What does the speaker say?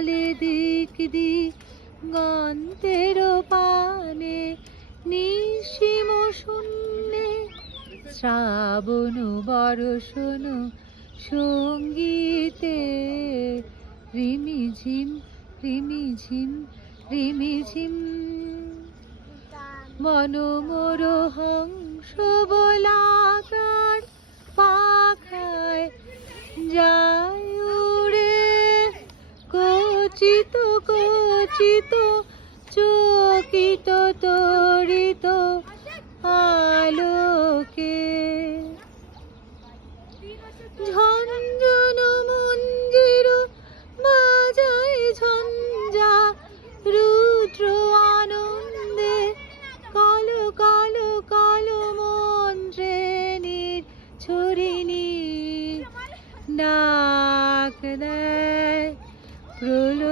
চলে দিক দিগন্তের পানে, নিঃসীম শূন্যে শ্রাবণ বর্ষণ সঙ্গীতে। রিমিঝিম রিমিঝিম রিমিঝিম, মনোমোর হংস বলাকার পাখায় যায় উড়ে, কচিত কচিত চকিত তরিত আলোকে। ঝঞ্ঝন মঞ্জির বাজায় ঝঞ্ঝা, রুদ্র আনন্দে কালো কালো কালো মন্ত্রেণীর ছড়িনি ডাক দেয় প্রলয়।